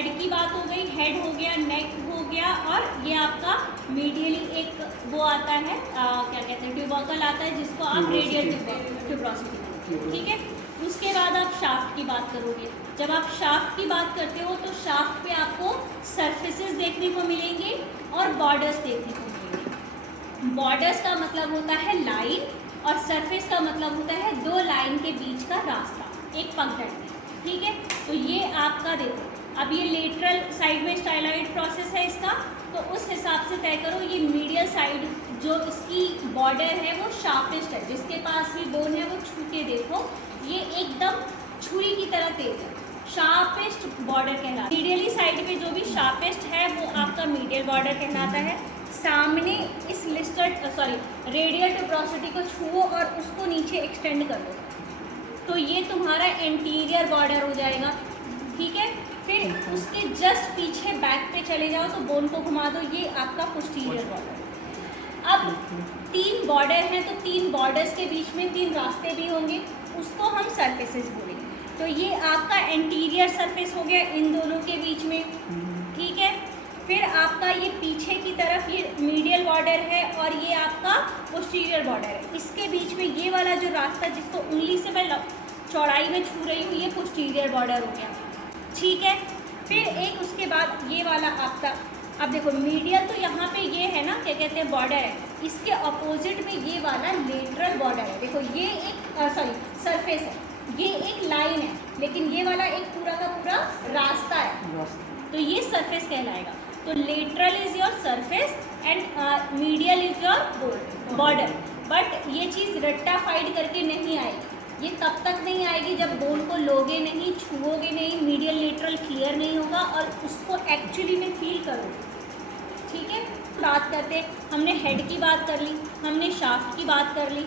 Head की बात हो गई, हेड हो गया, नेक हो गया, और ये आपका मीडियली एक वो आता है क्या कहते हैं, ट्यूबरकल आता है जिसको आप रेडियल ट्यूबरोसिटी कहते हैं। ठीक है, उसके बाद आप शाफ्ट की बात करोगे। जब आप शाफ्ट की बात करते हो तो शाफ्ट पे आपको सरफेसेस देखने को मिलेंगे और बॉर्डर्स देखने को मिलेंगे। बॉर्डर्स का मतलब होता है लाइन और सरफेस का मतलब होता है दो लाइन के बीच का रास्ता, एक पंक्चर में। ठीक है, तो ये आपका देखो, अब ये लेटरल साइड में स्टाइलॉइड प्रोसेस है इसका, तो उस हिसाब से तय करो। ये मीडियल साइड जो इसकी बॉर्डर है वो शार्पेस्ट है, जिसके पास भी बोन है वो छू के देखो, ये एकदम छुरी की तरह तेज है, शार्पेस्ट बॉर्डर कहलाता है। मीडियली साइड पे जो भी शार्पेस्ट है वो आपका मीडियल बॉर्डर कहलाता है। सामने इस रेडियल ट्यूबरोसिटी को छुओ और उसको नीचे एक्सटेंड कर दो, तो ये तुम्हारा एंटीरियर बॉर्डर हो जाएगा। ठीक है, फिर उसके जस्ट पीछे बैक पे चले जाओ तो बोन को घुमा दो, ये आपका पोस्टीरियर बॉर्डर। अब 3 बॉर्डर हैं, तो 3 बॉर्डर्स के बीच में 3 रास्ते भी होंगे, उसको हम सरफेसेस बोलेंगे। तो ये आपका एंटीरियर सरफेस हो गया इन दोनों के बीच में। ठीक है, फिर आपका ये पीछे की तरफ ये मीडियल बॉर्डर है और ये आपका पोस्टीरियर बॉर्डर है। इसके बीच में ये वाला जो रास्ता जिसको उंगली से मैं चौड़ाई में छू रही हूँ, ये पोस्टीरियर बॉर्डर हो गया। ठीक है, फिर एक उसके बाद ये वाला आपका, अब देखो मीडियल तो यहाँ पे ये है ना, क्या कहते हैं, बॉर्डर है, इसके अपोजिट में ये वाला लेटरल बॉर्डर है। देखो ये एक सरफेस है, ये एक लाइन है, लेकिन ये वाला एक पूरा का पूरा रास्ता है, तो ये सरफेस कहलाएगा। तो lateral is your surface and medial is your border. But ये चीज़ रट्टाफाइड करके नहीं आएगी, ये तब तक नहीं आएगी जब बोन को लोगे नहीं, छुओगे नहीं, मीडियल लेटरल क्लियर नहीं होगा और उसको एक्चुअली में फील करोगे। ठीक है, बात करते, हमने हेड की बात कर ली, हमने शाफ्ट की बात कर ली,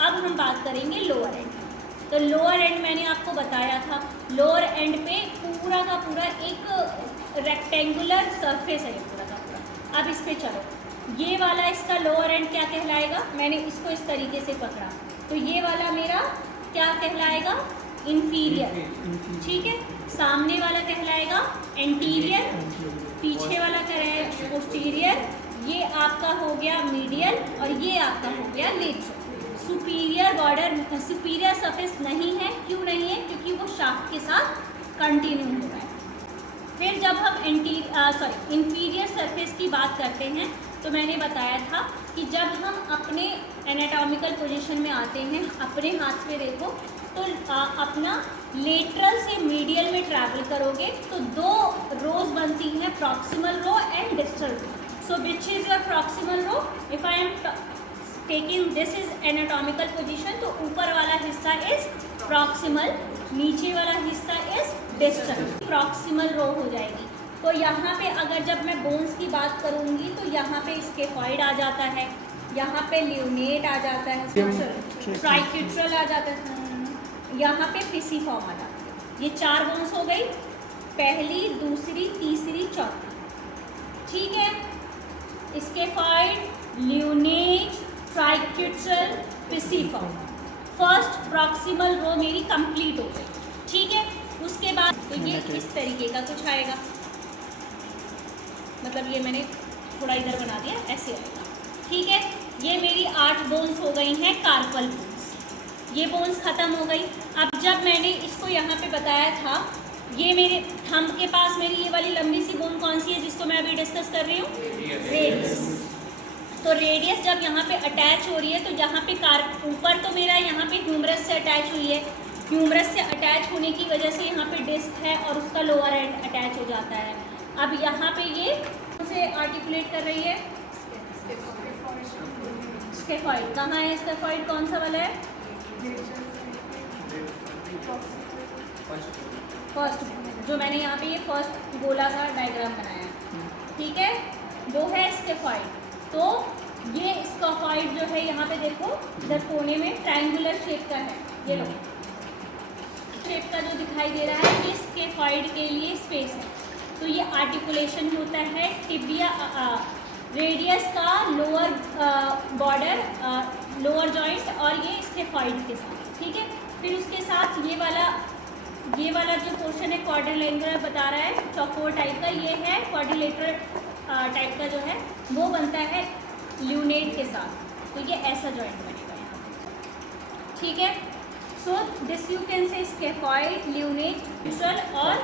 अब हम बात करेंगे लोअर एंड। तो लोअर एंड मैंने आपको बताया था, लोअर एंड पे पूरा का पूरा एक रेक्टेंगुलर सरफेस है, ये पूरा का पूरा। अब इस पे चलो, ये वाला इसका लोअर एंड क्या कहलाएगा, मैंने इसको इस तरीके से पकड़ा, तो ये वाला मेरा क्या कहलाएगा, इंफीरियर। ठीक है, सामने वाला कहलाएगा एंटीरियर, पीछे वाला कहलाएगा पोस्टीरियर, ये आपका हो गया मीडियल और ये आपका हो गया lateral. Superior border, superior surface नहीं है, क्यों नहीं है, क्योंकि वो शाफ्ट के साथ कंटिन्यू हो रहा है। फिर जब हम इंफीरियर सरफेस की बात करते हैं, तो मैंने बताया था कि जब हम अपने एनाटॉमिकल पोजीशन में आते हैं, अपने हाथ पे देखो, तो अपना लेटरल से मीडियल में ट्रैवल करोगे तो 2 रोज बनती हैं, proximal row and distal row. So which is your proximal row, if I am taking this is anatomical position, तो ऊपर वाला हिस्सा इज प्रॉक्सिमल, नीचे वाला हिस्सा इज डिस्टल, प्रॉक्सिमल रो हो जाएगी। तो यहाँ पे अगर जब मैं बोन्स की बात करूँगी तो यहाँ पे स्केफॉइड आ जाता है, यहाँ पे ल्यूनेट आ जाता है, ट्राइक्यूट्रल आ जाता है, यहाँ पे पिसिफॉर्म आ जाता है। ये 4 बोन्स हो गई, पहली, दूसरी, तीसरी, चौथी। ठीक है, scaphoid, lunate, triquetral, pisiform, first proximal row मेरी कंप्लीट हो गई। ठीक है, उसके बाद तो ये इस तरीके का कुछ आएगा, मतलब ये मैंने थोड़ा इधर बना दिया, ऐसे आएगा। ठीक है, ये मेरी 8 बोन्स हो गई हैं, कार्पल बोन्स, ये बोन्स ख़त्म हो गई। अब जब मैंने इसको यहाँ पे बताया था, ये मेरे थंब के पास मेरी ये वाली लंबी सी बोन कौन सी है जिसको मैं अभी डिस्कस कर रही हूँ, रेडियस। तो रेडियस जब यहाँ पे अटैच हो रही है, तो जहाँ पे ऊपर तो मेरा यहाँ पे ह्यूमरस से अटैच हुई है, ह्यूमरस से अटैच होने की वजह से यहाँ पे डिस्क है और उसका लोअर एंड अटैच हो जाता है। अब यहाँ पे ये से आर्टिकुलेट कर रही है, स्केफॉइड कहाँ है, स्केफॉइड कौन सा वाला है, फर्स्ट, जो मैंने यहाँ पे ये फर्स्ट गोला का डायग्राम बनाया। ठीक है, वो है स्केफॉइड। तो ये स्केफॉइड जो है यहाँ पे देखो, इधर कोने में ट्रायंगुलर शेप का है, ये लो शेप का जो दिखाई दे रहा है, ये स्केफॉइड के लिए स्पेस है। तो ये आर्टिकुलेशन होता है टिबिया, रेडियस का लोअर बॉर्डर, लोअर जॉइंट और ये स्केफॉइड के साथ। ठीक है, फिर उसके साथ ये वाला जो पोर्शन है क्वाड्रिलेंगुलर बता रहा है, स्टॉकफोर टाइप का, ये है क्वाड्रिलेटरल टाइप का जो है वो बनता है ल्यूनेट के साथ, तो ये ऐसा जॉइंट बनेगा यहाँ पे, ठीक है। So this you can say scaphoid, lunate, और